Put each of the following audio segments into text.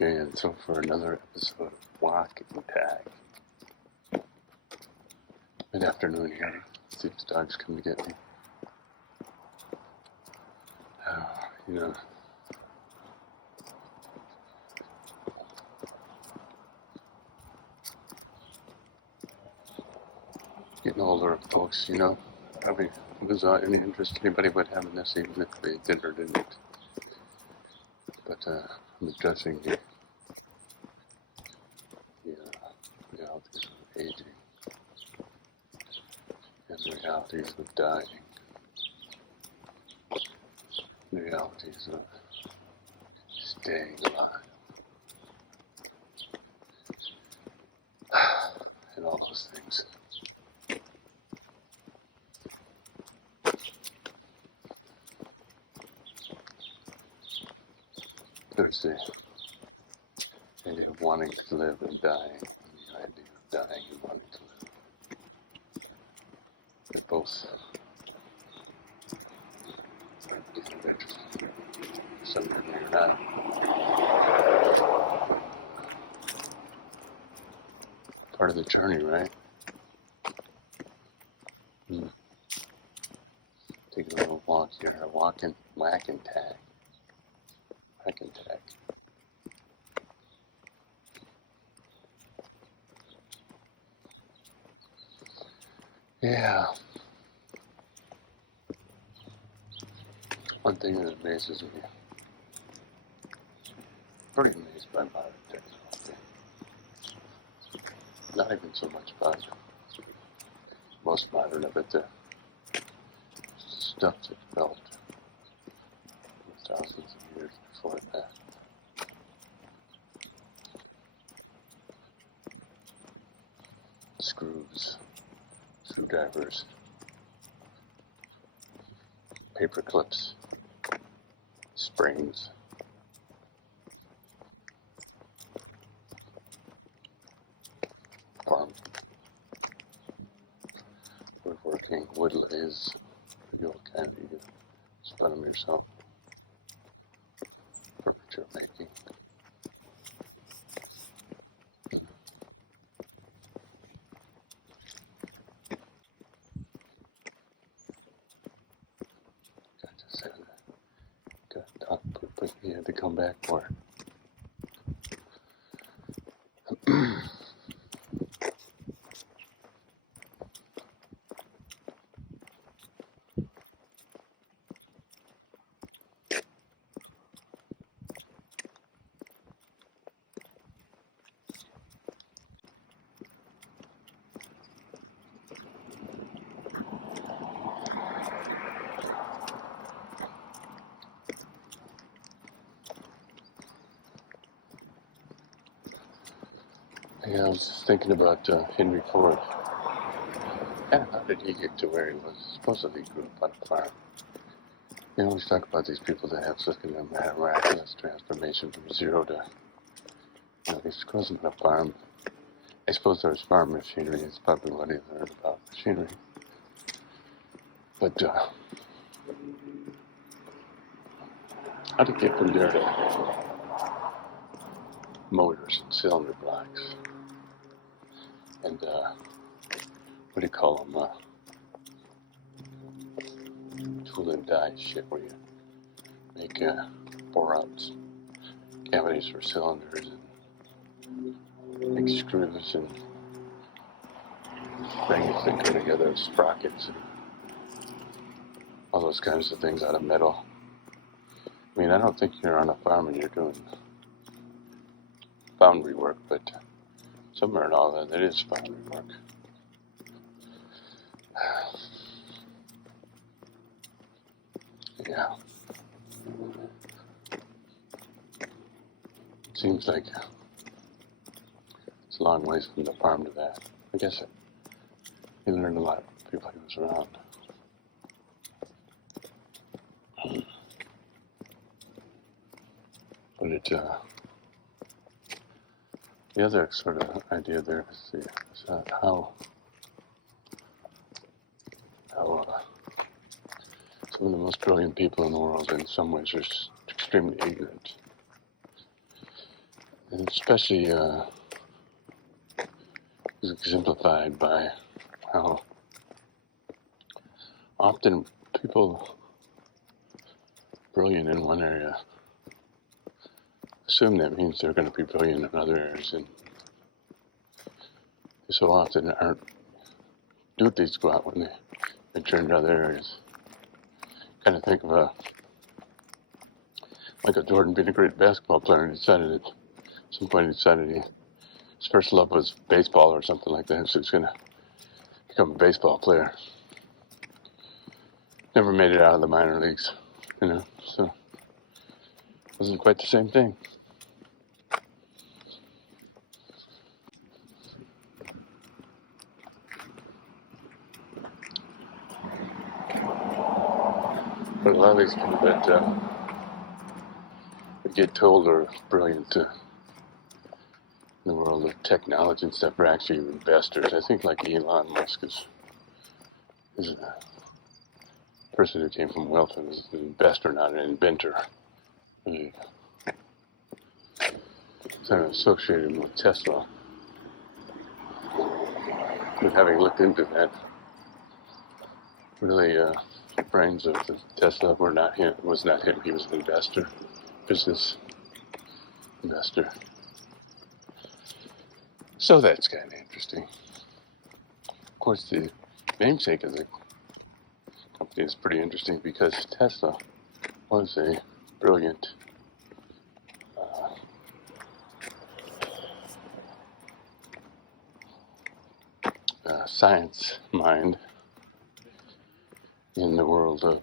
Okay, and so for another episode of Wok N Tok. Good afternoon here. Let's see if the dog's come to get me. You know, getting older, folks, probably was any interest anybody would have in this, even if they did or didn't. But I'm addressing the realities of aging and the realities of dying, the realities of staying alive, and all those things. There's the idea of wanting to live and dying, and the idea of dying and wanting to live. They're both kind of interesting. Some degree or not. Part of the journey, right? Taking a little walk here, Wok N Tok. Wok N Tok. Yeah. One thing that amazes me, pretty amazed by modern technology. Not even so much by most modern of it, the stuff that developed thousands of years before that. Screws, screwdrivers, paper clips, springs, farm, woodworking, wood lathes, the old kind you spun them yourself, furniture making. But he had to come back for it. Yeah, I was just thinking about Henry Ford. And how did he get to where he was? Supposedly he grew up on a farm. You always talk about these people that have such a miraculous transformation from zero to, he wasn't on a farm. I suppose there was farm machinery. It's probably what he learned about machinery. But how to get from there to motors and cylinder blocks and what do you call them? Tool and die shit where you make bore-outs, cavities for cylinders, and make screws and things that go together, sprockets, and all those kinds of things out of metal. I mean, I don't think you're on a farm and you're doing foundry work, but somewhere in all that, it is foundry work. Yeah. It seems like it's a long ways from the farm to that. I guess he learned a lot from people he was around. But the other sort of idea there is how some of the most brilliant people in the world in some ways are extremely ignorant. And especially is exemplified by how often people brilliant in one area assume that means they're going to be brilliant in other areas, and they so often aren't do these go out when they turn to other areas. Kind of think of Michael Jordan being a great basketball player, and at some point he decided his first love was baseball or something like that, so he's going to become a baseball player. Never made it out of the minor leagues, so it wasn't quite the same thing. But a lot of these people that get told are brilliant in the world of technology and stuff are actually investors. I think like Elon Musk is a person who came from wealth and is an investor, not an inventor. Kind of associated with Tesla. But having looked into that, really, the brains of the Tesla were not him. Was not him. He was an investor, business investor. So that's kind of interesting. Of course, the namesake of the company is pretty interesting because Tesla was a brilliant science mind in the world of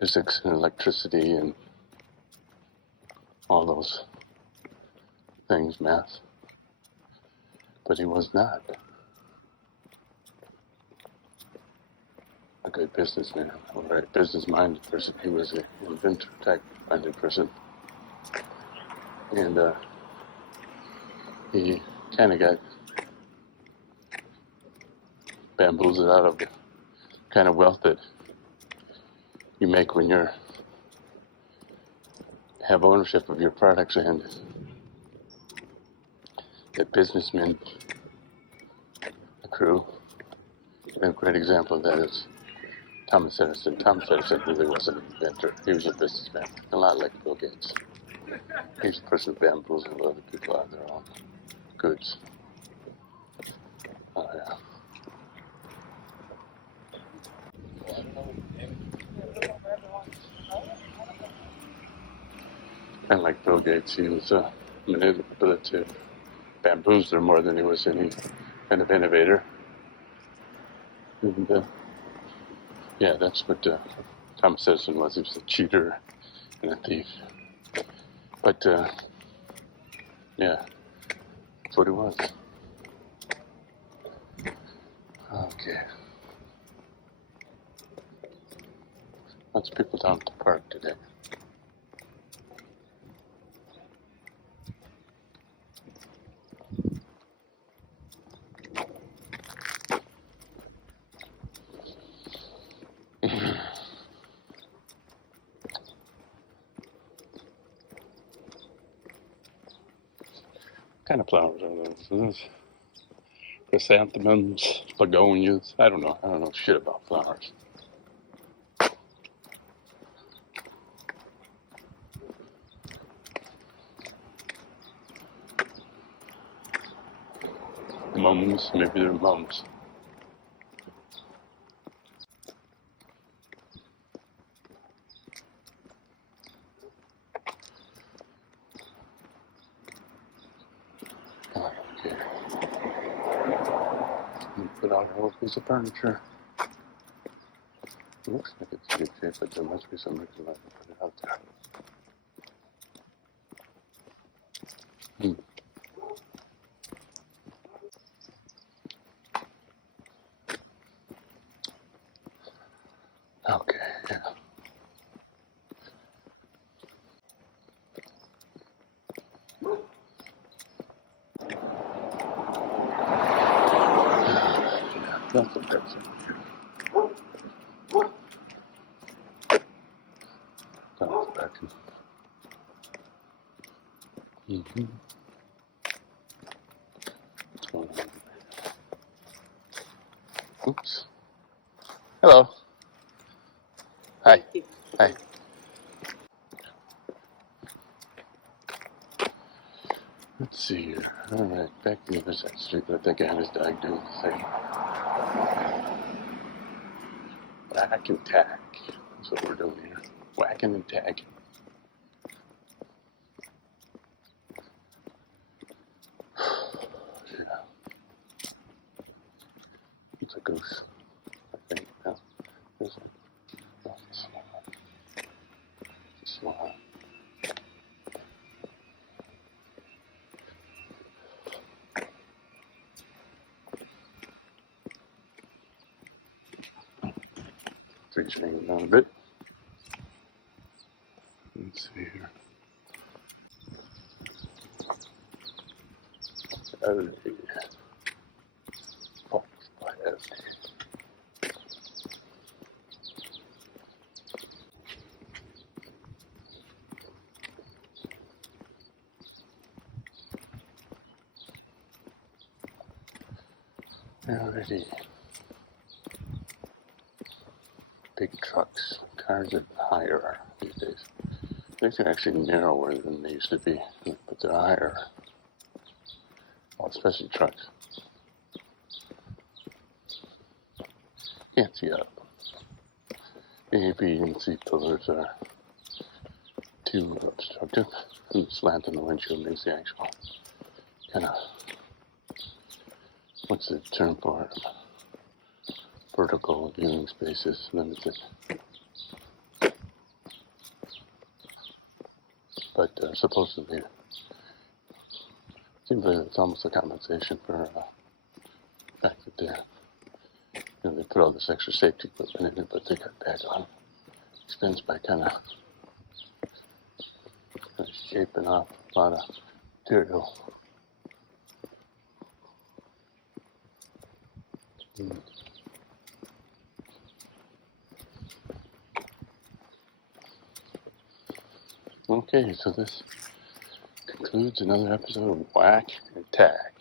physics and electricity and all those things, math. But he was not a good businessman or a business-minded person. He was an inventor type-minded person. And he kind of got bamboozled out of the kind of wealth that you make when you have ownership of your products, and that businessmen accrue. And a great example of that is Thomas Edison. Thomas Edison really wasn't an inventor. He was a businessman, a lot like Bill Gates. He's a person who bamboozled other people out of their own goods. Oh, yeah. Kind of like Bill Gates, he was manipulative, bamboozler more than he was any kind of innovator. And yeah, that's what Thomas Edison was. He was a cheater and a thief. But yeah, that's what he was. Okay. Lots of people down at the park today. What kind of flowers are those? Are those chrysanthemums, begonias? I don't know shit about flowers. Mums, maybe they're mums. Okay. Put out a whole piece of furniture. It looks like it's good shape, but there must be some reason why they put it out there. Okay, yeah. That's a person. Sounds back. Mm-hmm. What's going on? Oops. Hello. Hi. Hi. Let's see here. Alright, back to the other side street. I think I had his dog doing the thing. Whack and tack. That's what we're doing here. Whacking and tagging. Yeah. It's a goose. I think. No. Is it? No, it's a swan. It's a swan. Tree's hanging down a bit. Let's see here. Fox by Alrighty. Big trucks. Cars are higher these days. These are actually narrower than they used to be, but they're higher. Well, especially trucks. Can't see up. A, B, and C pillars are too obstructive, and the slant in the windshield makes the actual kind of, what's the term for it? Vertical viewing spaces limited. But supposedly, it seems like it's almost a compensation for the fact that they put all this extra safety equipment in it, but they cut back on expense by kind of shaping off a lot of material. Okay, so this concludes another episode of Whack and Tag.